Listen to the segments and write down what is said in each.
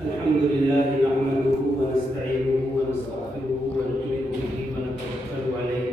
الحمد لله نحمده ونستعينه ونستغفره ونؤمن به ونتوكل عليه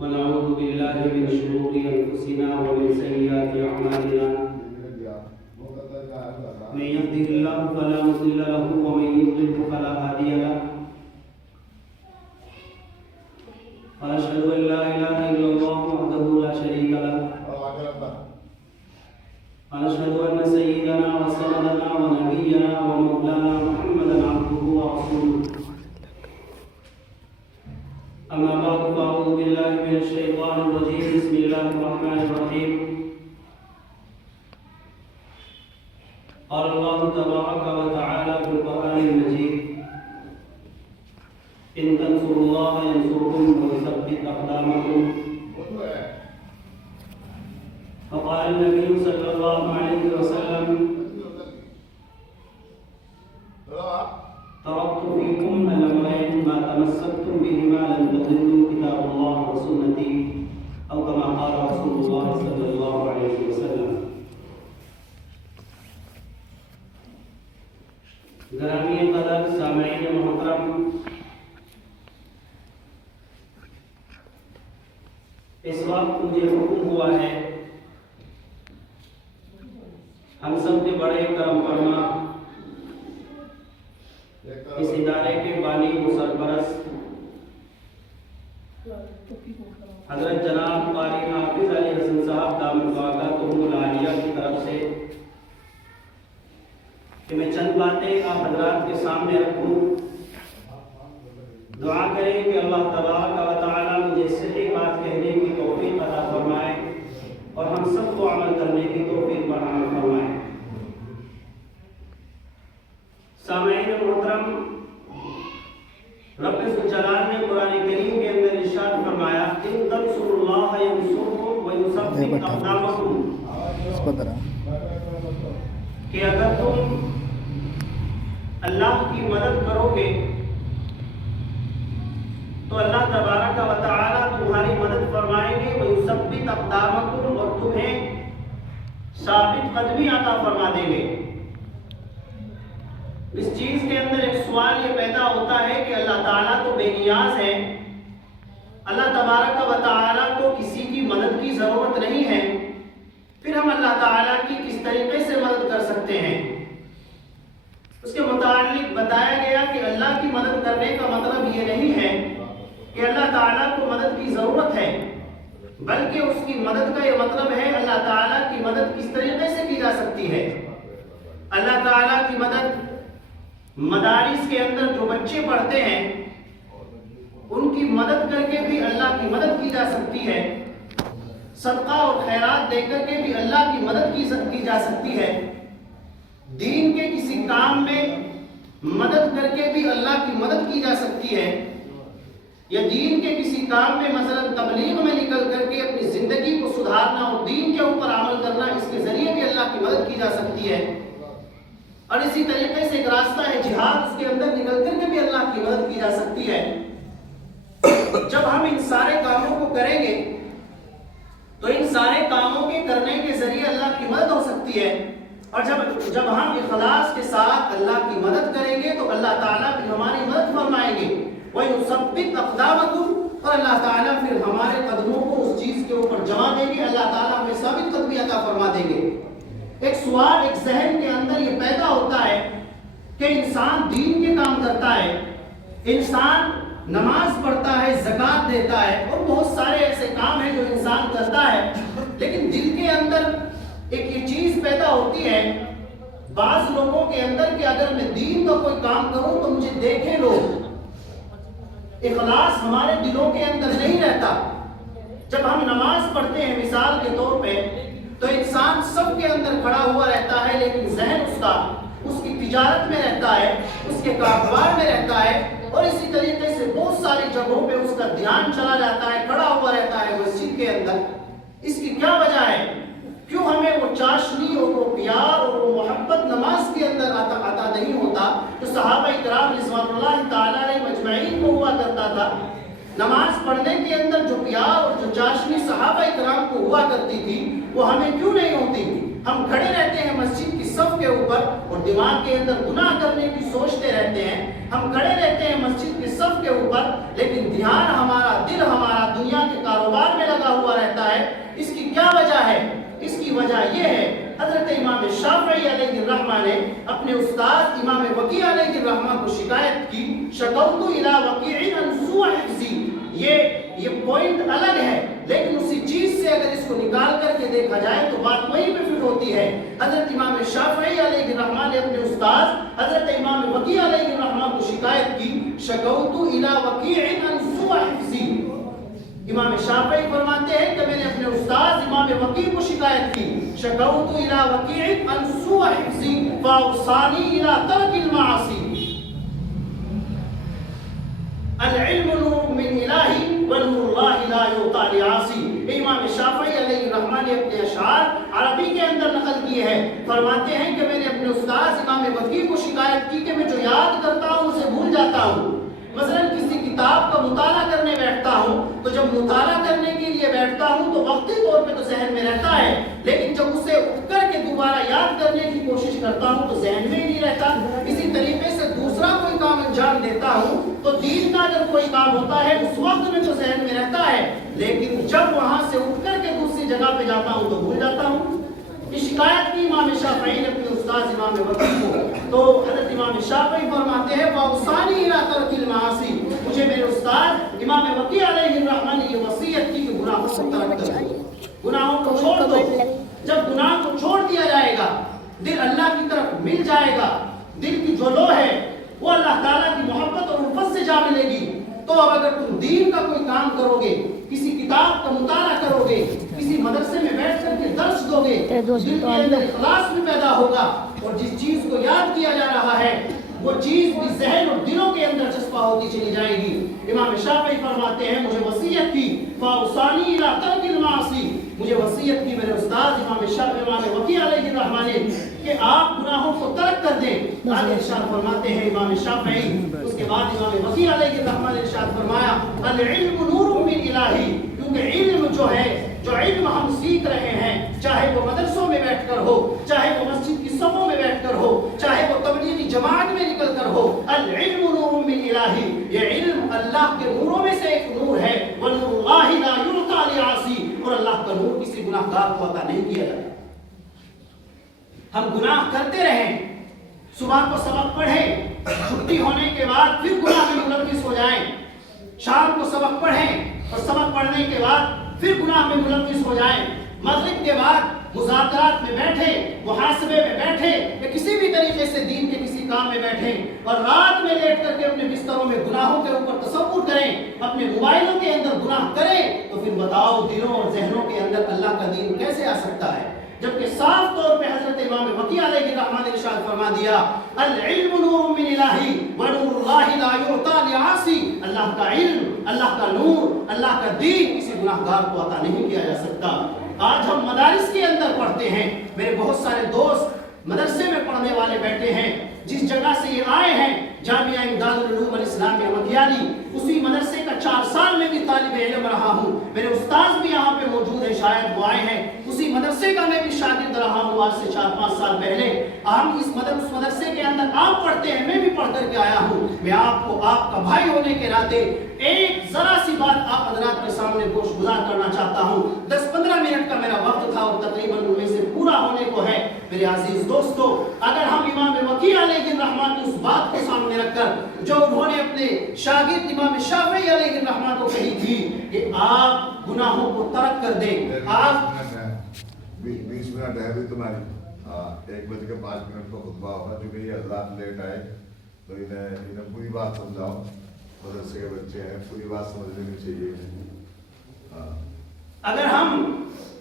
ونعوذ بالله من شرور أنفسنا ومن سيئات أعمالنا من يهده الله فلا مضل له ومن يضلل فلا هادي له ونشهد أن لا إله إلا الله وحده لا شريك له ونشهد أن سيدنا وسندنا ونبينا ومولانا محمدا عبده ورسوله أما بعد فأعوذ بالله من الشيطان الرجيم بسم الله الرحمن الرحيم قال الله تبارك وتعالى في القرآن المجيد إن تنصروا الله ينصركم ويثبت أقدامكم فقال النبي صلى الله عليه وسلم تركت فيكم الأمرين ما تمسكتم بهما لن تضلوا كتاب الله وسنتي أو كما قال رسول الله صلى الله عليه وسلم. گرامی قدر سامعین محترم، اس وقت مجھے حکم ہوا ہے ہم سب کے بڑے کرم فرما اس ادارے کے بانی و سرپرست حضرت جناب قاری حافظ علی حسن صاحب دامت برکاتہم العالیہ کی طرف سے کہ میں چند باتیں آپ حضرات کے سامنے رکھوں. دعا کریں کہ اللہ تبارک و تعالی مجھے صحیح بات کہنے کی توفیق عطا فرمائے اور ہم سب کو عمل کرنے کی توفیق عطا فرمائے. سامعین محترم، رب ذوالجلال نے قرآن کریم کے اندر ارشاد فرمایا ان تنصروا اللہ ینصرکم ویثبت اقدامکم، کہ اگر تم اللہ کی مدد کرو گے تو اللہ تبارک و تعالی تمہاری مدد فرمائیں گے ویثبت اقدامکم، اور تمہیں ثابت قدمی عطا فرما دیں گے. اس چیز کے اندر ایک سوال یہ پیدا ہوتا ہے کہ اللہ تعالیٰ تو بے نیاز ہے، اللہ تبارک و تعالیٰ کو کسی کی مدد کی ضرورت نہیں ہے، پھر ہم اللہ تعالیٰ کی کس طریقے سے مدد کر سکتے ہیں؟ اس کے متعلق بتایا گیا کہ اللہ کی مدد کرنے کا مطلب یہ نہیں ہے کہ اللہ تعالیٰ کو مدد کی ضرورت ہے، بلکہ اس کی مدد کا یہ مطلب ہے اللہ تعالیٰ کی مدد کس طریقے سے کی جا سکتی ہے. اللہ تعالیٰ کی مدد مدارس کے اندر جو بچے پڑھتے ہیں ان کی مدد کر کے بھی اللہ کی مدد کی جا سکتی ہے، صدقہ اور خیرات دے کر کے بھی اللہ کی مدد کی جا سکتی ہے، دین کے کسی کام میں مدد کر کے بھی اللہ کی مدد کی جا سکتی ہے، یا دین کے کسی کام میں مثلا تبلیغ میں نکل کر کے اپنی زندگی کو سدھارنا اور دین کے اوپر عمل کرنا، اس کے ذریعے بھی اللہ کی مدد کی جا سکتی ہے. اور اسی طریقے سے ایک راستہ ہے جہاد، اس کے اندر نکل کر کے بھی اللہ کی مدد کی جا سکتی ہے. جب ہم ان سارے کاموں کو کریں گے تو ان سارے کاموں کے کرنے کے ذریعے اللہ کی مدد ہو سکتی ہے. اور جب ہم اخلاص کے ساتھ اللہ کی مدد کریں گے تو اللہ تعالیٰ پھر ہماری مدد فرمائیں گے وَيُثَبِّتْ أَقْدَامَكُمْ، اور اللہ تعالیٰ پھر ہمارے قدموں کو اس چیز کے اوپر جما دیں گے، اللہ تعالیٰ ہمیں ثابت قدمی عطا فرما دیں گے. ایک سوال ایک ذہن کے اندر یہ پیدا ہوتا ہے کہ انسان دین کے کام کرتا ہے، انسان نماز پڑھتا ہے، زکوٰۃ دیتا ہے اور بہت سارے ایسے کام ہیں جو انسان کرتا ہے، لیکن دل کے اندر ایک یہ چیز پیدا ہوتی ہے بعض لوگوں کے اندر کہ اگر میں دین کا کوئی کام کروں تو مجھے دیکھیں لوگ. اخلاص ہمارے دلوں کے اندر نہیں رہتا. جب ہم نماز پڑھتے ہیں مثال کے طور پہ تو انسان سب کے اندر کھڑا ہوا رہتا ہے، لیکن ذہن اس کی تجارت میں رہتا ہے، اس کے کاروبار میں رہتا ہے، اور اسی طریقے سے بہت ساری جگہوں پہ اس کا دھیان چلا جاتا ہے، کھڑا ہوا رہتا ہے مسجد کے اندر. اس کی کیا وجہ ہے؟ کیوں ہمیں وہ چاشنی اور وہ پیار اور وہ محبت نماز کے اندر عطا نہیں ہوتا جو صحابہ کرام رضوان اللہ تعالیٰ علیہم اجمعین کو ہوا کرتا تھا؟ نماز پڑھنے کے اندر جو پیار اور جو چاشنی صحابہ کرام کو ہوا کرتی تھی وہ ہمیں کیوں نہیں ہوتی؟ ہم کھڑے رہتے ہیں مسجد کی صف کے اوپر दिमाग के अंदर गुनाह करने की सोचते रहते हैं, हम खड़े रहते हैं मस्जिद के सफ के ऊपर, लेकिन ध्यान हमारा, दिल हमारा दुनिया के कारोबार में लगा हुआ रहता है। इसकी क्या वजह है? इसकी वजह यह है, हजरत इमाम शाफई अलैहिर्रहमा ने अपने उस्ताद इमाम वकी अलैहिर्रहमा को शिकायत की, शकौतु इला वकीइन अन सुअ हिफ्ज़ी। ये पॉइंट अलग है, लेकिन उसी चीज से अगर इसको निकाल करके देखा जाए तो बात वहीं पे फिट होती है। हजरत इमाम शाफई अलैहिर्रहमा ने अपने उस्ताद हजरत इमाम वकी अलैहिर्रहमा को शिकायत की, शकौतु इला वकीइन अन सुअ हिफ्ज़ी। इमाम शाफई फरमाते हैं कि मैंने अपने उस्ताद इमाम वकी को शिकायत की, शकौतु इला वकीइन अन सुअ हिफ्ज़ी फअवसानी इला तर्किल मासी। अल इल्मु नूरुम मिन इलाही व नूरुल्लाहि ला युता लिआसी। इमाम शाफई अलैहिर्रहमा ने अपने अशआर अरबी के अंदर नकल किए हैं। फरमाते हैं कि मैंने अपने उस्ताद इमाम वकी को शिकायत की कि मैं जो याद करता हूँ उसे भूल जाता हूँ। मसलन किसी किताब का मुताला करने बैठता हूँ, तो जब मुताला करने के लिए बैठता हूँ तो वक्ती तौर पे तो जहन में रहता है, लेकिन जब उसे उठ करके दोबारा याद करने की कोशिश करता हूँ तो जहन में ही नहीं रहता। इसी तरीके से दूसरा कोई काम अंजाम देता हूँ तो दीन का अगर कोई काम होता है उस वक्त में तो जहन में रहता है, लेकिन जब वहां से उठ करके दूसरी जगह पे जाता हूँ तो भूल जाता हूँ। ये शिकायत की इमाम शाफई ने अपने उस्ताद इमाम वकी को, तो हज़रत इमाम शाफई फरमाते हैं वअवसानी इला तर्किल मासी, मुझे मेरे उस्ताद इमाम वकी अलैहिर्रहमा ने ये वसीयत की कि गुनाहों को तर्क कर दो, गुनाहों को छोड़ दो। जब गुनाह को छोड़ दिया जाएगा, दिल अल्लाह की तरफ मिल जाएगा, दिल की जो लो है वो अल्लाह ताला की मोहब्बत और उल्फत से जा मिलेगी। तो अब अगर तुम दीन का कोई काम करोगे, किसी किताब का मुताला करोगे, किसी मदरसे में बैठ करके दर्स दोगे, दिल के अंदर इखलास भी पैदा होगा और जिस चीज को याद किया जा रहा है वो चीज भी जहन और दिलों के अंदर चस्पा होती चली जाएगी। इमाम शाफई फरमाते हैं मुझे वसीयत की फअवसानी इला तर्किल मासी, मुझे वसीयत की मेरे उस्ताद इमाम शाफई इमाम वकी अलैहिर्रहमा ने कि आप गुनाहों को तर्क कर दें। आगे इरशाद फरमाते हैं इमाम शाफई, उसके बाद इमाम वकी अलैहिर्रहमा ने इरशाद फरमाया अल इल्मु नूरुम मिन इलाही, क्योंकि इल्म जो है, जो इल्म हम सीख रहे हैं, चाहे वो मदरसों में बैठकर हो, चाहे वो मस्जिद की सफों में बैठकर हो, चाहे वो तबलीगी जमात में निकल कर हो, अल इल्मु नूरुम मिन इलाही, ये इल्म अल्लाह के नूरों में से एक नूर है। व नूरुल्लाहि ला युता लिआसी, और अल्लाह का नूर किसी गुनाहगार को अता नहीं किया जाता। हम गुनाह करते रहें, सुबह को सबक पढ़ें, छुट्टी होने के बाद फिर गुनाह में मुलव्विस हो जाएं, शाम को सबक पढ़ें और सबक पढ़ने के बाद फिर गुनाह में मुलव्विस हो जाएं, मगरिब के बाद मुज़ाकरात में बैठे, मुहासबे में बैठे या किसी भी तरीके से दीन के किसी काम में बैठे और रात में लेट करके अपने बिस्तरों में गुनाहों के ऊपर तसव्वुर करें, अपने मोबाइलों के अंदर गुनाह करें, तो फिर बताओ दिलों और ज़हनों के अंदर अल्लाह का दीन कैसे आ सकता है? जबकि साफ तौर पे हजरत इमाम वकी अलैहिर्रहमा ने इरशाद फरमा दिया अल इल्मु नूरुम मिन इलाही व नूरुल्लाहि ला युता लिआसी, अल्लाह का इल्म, अल्लाह का नूर, अल्लाह का दीन किसी गुनाहगार को अता नहीं किया जा सकता। आज हम मदारिस के अंदर पढ़ते हैं, मेरे बहुत सारे दोस्त मदरसे में पढ़ने वाले बैठे हैं, जिस जगह से ये आए हैं जामिया इमदादुल उलूम अल इस्लामिया मदियानी, उसी मदरसे का 4 साल में भी तालिब इल्म रहा हूँ, मेरे उस्ताद भी यहाँ पे मौजूद है, शायद वो आए हैं, उसी मदरसे का मैं भी शागिर्द रहा हूँ आज से 4-5 साल पहले। हम इस मदरसे के अंदर आप पढ़ते हैं, मैं भी पढ़ करके आया हूँ। मैं आपको आपका भाई होने के नाते एक जरा सी बात आप हजरात के सामने गोशगुजार करना चाहता हूँ। 10-15 मिनट का मेरा वक्त था और तकरीबन उनमें से पूरा होने को है। मेरे अजीज दोस्तों, अगर हम इमाम वकी अलैहिर्रहमा की उस बात को सामने रखकर जो उन्होंने अपने शागिर्द इमाम शाफई अलैहिर्रहमा को कही थी कि आप गुनाहों को तर्क कर दें, आप 20 मिनट है अभी तुम्हारी, 1:05 को खुतबा होगा, चूंकि ये हजरात लेट आए तो इन्हें पूरी बात समझाओ, मदरसे के बच्चे हैं, पूरी बात समझ लेनी चाहिए। अगर हम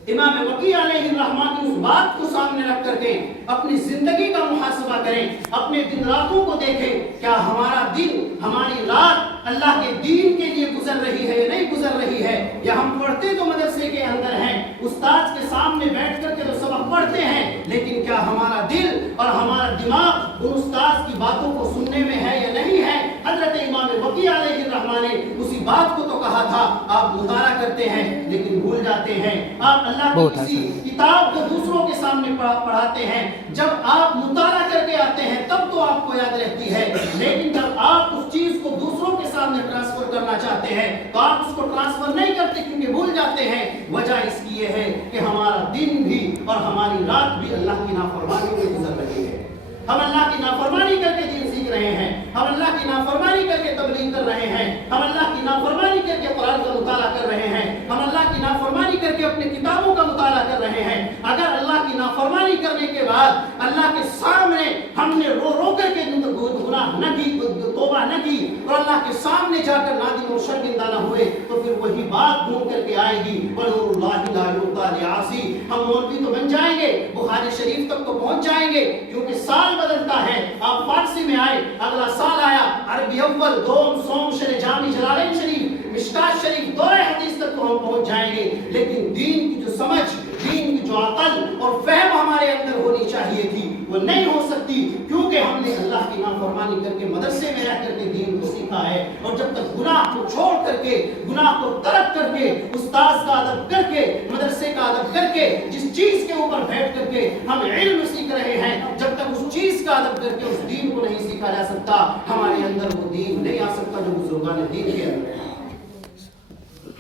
इमाम वकी अलैहिर्रहमा की उस बात को सामने रख करके अपनी जिंदगी का मुहासबा करें, अपने दिन रातों को देखें, क्या हमारा दिन, हमारी रात अल्लाह के दीन के लिए गुजर रही है या नहीं गुजर रही है, या हम पढ़ते तो मदरसे के अंदर हैं, उस्ताद के सामने बैठ करके तो सबक पढ़ते हैं, लेकिन क्या हमारा दिल और हमारा दिमाग उन उस्ताद की बातों को सुनने में है या नहीं है? हजरत इमाम वकी अलैहिर्रहमा ने उसी बात को तो कहा था, आप मुताला करते हैं लेकिन भूल जाते हैं, आप अल्लाह की किसी किताब को दूसरों के सामने पढ़ाते हैं। जब आप मुताला करके जाते हैं तब तो आपको याद रहती है, लेकिन जब आप उस चीज को दूसरों के सामने ट्रांसफर करना चाहते हैं तो आप उसको ट्रांसफर नहीं करते, क्योंकि भूल जाते हैं। वजह इसकी ये है कि हमारा दिन भी और हमारी रात भी अल्लाह की नाफरमानी में गुजर रही है। हम अल्लाह की नाफरमानी करके दीन सीख रहे हैं, हम अल्लाह की नाफरमानी करके तबलीग कर रहे हैं, हम अल्लाह की नाफरमानी करके कुरान का मुताला कर रहे हैं, हम अल्लाह की नाफरमानी करके अपनी किताबों का मुताला कर रहे हैं। अगर अल्लाह की नाफरमानी करने के बाद अल्लाह के सामने हमने रो रो करके गुनाह न की, तौबा न की और अल्लाह के सामने जाकर नादिम और शर्मिंदा न हुए, तो फिर वही बात घूम करके आएगी, वनूरुल्लाहि ला युता लिआसी। हम मौलवी तो बन जाएंगे, बुखारी शरीफ तक तो पहुंच जाएंगे, क्योंकि साल बदलता है। आप फारसी में आए, अगला साल आया अरबी अव्वल, दोम, सोम, शरे जामी, जलालैन शरीफ, मिशकात शरीफ, दौरे हदीस तक तो हम पहुंच जाएंगे। लेकिन दीन की जो समझ, दीन की जो अकल और फहम हमारे अंदर होनी चाहिए थी, वो नहीं हो सकती, क्योंकि हमने अल्लाह की नाफरमानी करके मदरसे में रह करके दीन को सीखा है। और जब तक गुनाह को छोड़ करके, गुनाह को तर्क करके, उस्ताद का अदब करके, मदरसे का अदब करके, जिस चीज के ऊपर बैठ करके हम इल्म सीख रहे हैं, जब तक उस चीज का अदब करके उस दीन को नहीं सीखा जा सकता, हमारे अंदर वो दीन नहीं आ सकता जो बुजुर्गान दीन के अंदर है।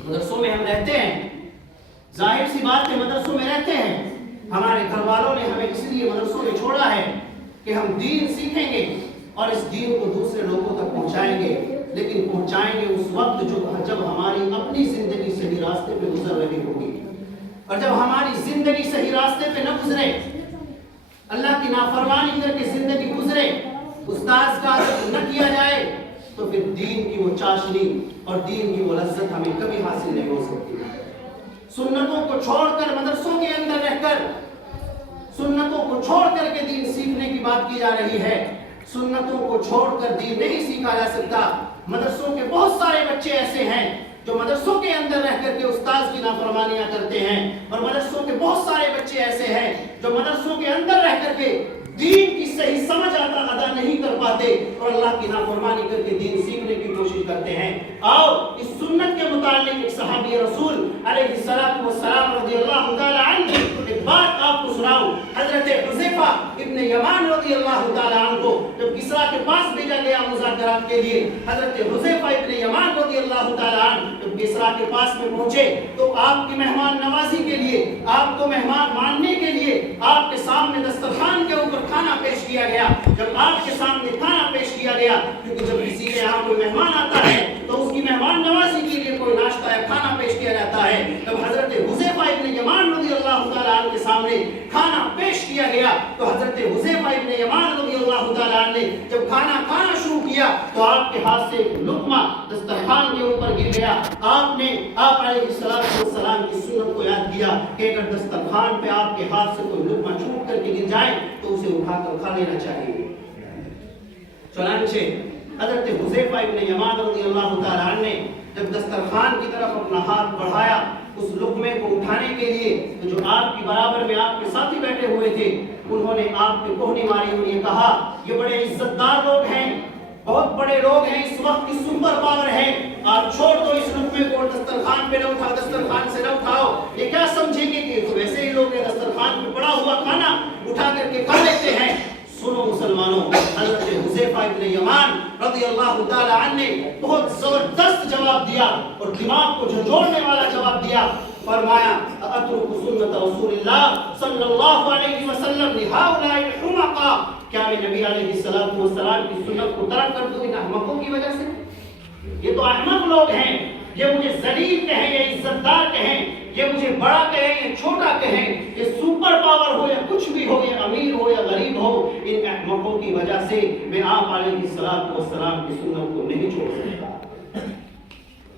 मदरसों में हम रहते हैं, जाहिर सी बात है मदरसों में रहते हैं, हमारे घर वालों ने हमें इसलिए मदरसों में छोड़ा है कि हम दीन सीखेंगे और इस दीन को दूसरे लोगों तक पहुंचाएंगे। लेकिन पहुंचाएंगे उस वक्त जब हमारी अपनी जिंदगी सही रास्ते पे गुजर रही होगी, और जब हमारी जिंदगी सही रास्ते पे न गुजरे, अल्लाह की नाफरमानी करके जिंदगी गुजरे, उस्ताद का अदब न किया जाए, तो फिर दीन की वो चाशनी और दीन की वो लज्जत हमें कभी हासिल नहीं हो सकती। सुन्नतों को छोड़कर मदरसों के अंदर रहकर, सुन्नतों को छोड़ करके दीन सीखने की बात की जा रही है। सुन्नतों को छोड़कर दीन नहीं सीखा जा सकता। मदरसों के बहुत सारे बच्चे ऐसे हैं जो मदरसों के अंदर रह करके उस्ताद की नाफरमानियां करते हैं, और मदरसों के बहुत सारे बच्चे ऐसे हैं जो मदरसों के अंदर रह करके दीन की सही समझ अदा नहीं कर पाते और अल्लाह की नाफरमानी करके दीन सीखने की कोशिश करते हैं। आओ इस सुन्नत के मुतालिक एक सहाबी रसूल अलैहिस्सलातु वस्सलाम रज़ियल्लाहु ताला अन्हु एक बात आपको सुनाऊं। हजरत हुज़ैफा इब्न यमान रज़ियल्लाहु ताला अन्हु जब किस्रा के पास भेजा गया मुज़ाकरात के लिए, हजरत हुज़ैफा इब्न यमान रज़ियल्लाहु ताला अन्हु जब किस्रा के पास में पहुंचे तो आपकी मेहमान नवाजी के लिए, आपको मेहमान मानने के लिए आपके सामने दस्तरखान के ऊपर खाना पेश किया गया। जब आपके सामने खाना पेश किया गया, क्योंकि जब किसी के यहाँ कोई मेहमान आता है तो उसकी मेहमान नवाजी के लिए कोई नाश्ता या खाना पेश किया जाता है। जब हजरत हुज़ैफा इब्न यमान रज़ियल्लाहु ताला अन्हु के सामने खाना पेश किया गया तो हजरत हुज़ैफा इब्न यमान रज़ियल्लाहु ताला अन्हु ने जब खाना खाना शुरू किया तो आपके हाथ से लुक़मा दस्तरखान के ऊपर गिर गया। आपने आप अलैहिस्सलातु वस्सलाम की सुन्नत को याद किया कि अगर दस्तरखान पे आपके हाथ से कोई लुक़मा छूट करके गिर जाए तो उसे उठाकर खा लेना चाहिए। चुनांचे हजरत हुज़ैफा इब्न यमान रज़ियल्लाहु ताला अन्हु ने जब दस्तरखान की तरफ अपना हाथ बढ़ाया उस लुक़मे को उठाने के लिए, तो जो आपकी बराबर में आपके साथी बैठे हुए थे उन्होंने आप पे कोहनी मारी और ये कहा, ये बड़े इज्जतदार लोग हैं, बहुत बड़े लोग हैं, इस वक्त की सुपर पावर है, आप छोड़ दो इस लुक़मे को, दस्तरखान पे न उठाओ, दस्तरखान से न उठाओ। ये क्या समझेंगे कि तो वैसे ही लोग दस्तरखान पे पड़ा हुआ खाना उठा करके खा लेते हैं। सुनो मुसलमानों, हज़रत हुज़ैफा इब्न यमान रज़ियल्लाहु ताला अन्हु ने बहुत जबरदस्त जवाब दिया और दिमाग को झंझोड़ने वाला जवाब दिया। फरमाया अतरुकु सुन्नत रसूलिल्लाह सल्लल्लाहु अलैहि वसल्लम लिहाउलाई हुमका, क्या मैं नबी अलैहिस्सलातु वस्सलाम की सुन्नत को तर्क कर दूं इन अहमकों की वजह से? ये तो अहमक लोग हैं, ये मुझे जलील कहें या इज्जतदार कहें, ये मुझे बड़ा कहें या छोटा कहें, ये सुपर पावर हो या कुछ भी हो, ये अमीर हो या गरीब हो, इन अहमकों की वजह से मैं आप अलैहिस्सलातु वस्सलाम की सुन्नत को नहीं छोड़ सकता।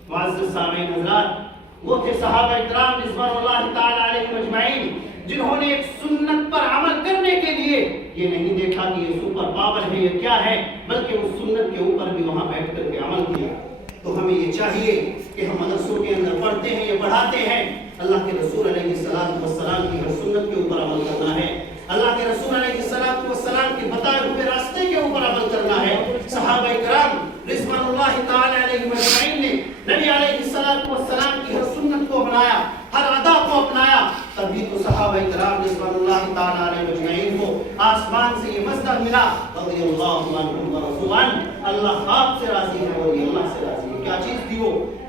मुअज़्ज़िज़ सामीन हज़रात, वो थे सहाबा इकराम रिज़वानुल्लाहि ताला अलैहिम अजमईन जिन्होंने एक सुन्नत पर अमल करने के लिए ये नहीं देखा कि ये सुपर पावर है ये क्या है, बल्कि उस सुन्नत के ऊपर भी वहां बैठ करके अमल किया। तो हमें ये चाहिए कि हम मदरसों के अंदर पढ़ते हैं, ये पढ़ाते हैं, अल्लाह के रसूल अलैहिस्सलातु वस्सलाम की हर सुन्नत के ऊपर अमल करना है, अल्लाह के रसूल अलैहिस्सलातु वस्सलाम के बताए हुए रास्ते के ऊपर अमल करना है। सहाबा इकराम रिज़वानुल्लाहि ताला अलैहिम अजमईन ने नबी अलैहिस्सलातु वस्सलाम की हर सुन्नत को अपनाया, हर अदा को अपनाया, तभी तो सहाबा इकराम रिज़वानुल्लाहि ताला अलैहिम अजमईन को आसमान से ये मज़दा मकसद मिला, रज़ियल्लाहु अन्हुम व रज़ुअन, अल्लाह आप से राजी है और ये अल्लाह से राजी है। क्या चीज थी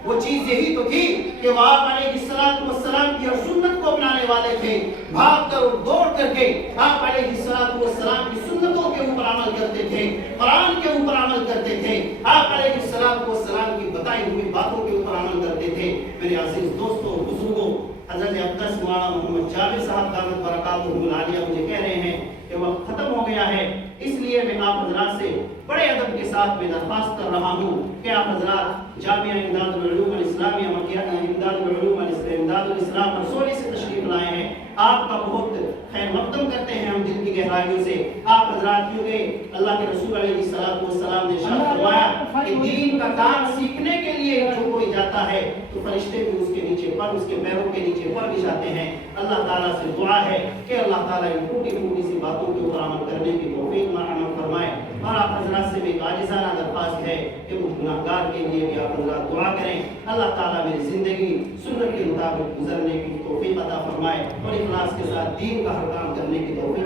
वो चीज यही तो थी कि वो आप अलैहिस्सलातु वस्सलाम की हर सुन्नत को अपनाने वाले थे, भाग कर और दौड़ करके आप अलैहिस्सलातु वस्सलाम की सुन्नतों के ऊपर अमल करते थे, कुरान के ऊपर अमल करते थे, आप अलैहिस्सलातु वस्सलाम की बताई हुई बातों के ऊपर अमल करते थे। मेरे अजीज दोस्तों, बुजुर्गों, हज़रत अब्बास मौलाना मोहम्मद जाबिर साहब दामत बरकातुहुल आलिया मुझे कह रहे हैं कि वक्त खत्म हो गया है, इसलिए मैं आप हजरात से बड़े अदब के साथ मैं दरख्वास्त कर रहा हूँ कि आप हजरात जामिया इमदादुल उलूम अल इस्लामिया मक्किया इमदादुल उलूम इमदादुल इस्लाम रसोली से तशरीफ लाए हैं। आपका बहुत खैर मकदम करते हैं हम दिल की गहराइयों से। आप हजरात, क्योंकि अल्लाह के रसूल अलैहिस्सलातु वस्सलाम ने इरशाद फरमाया कि दीन का काम सीखने के लिए जो कोई जाता है तो फरिश्ते भी उसके नीचे पर, उसके पैरों के नीचे पर बिछाते हैं। अल्लाह ताला से दुआ है कि अल्लाह ताला इन टूटी फूटी सी बातों के ऊपर अमल करने की तौफीक अता फरमाए। और आप हजरात से भी एक आजिज़ाना दरख्वास्त है कि मुझ गुनाहगार के लिए भी आप हजरात दुआ करें। अल्लाह ताला मेरी जिंदगी सुन्नत के मुताबिक गुजरने की तौफीक अता फरमाए और इखलास के साथ दीन का हर काम करने की तौफीक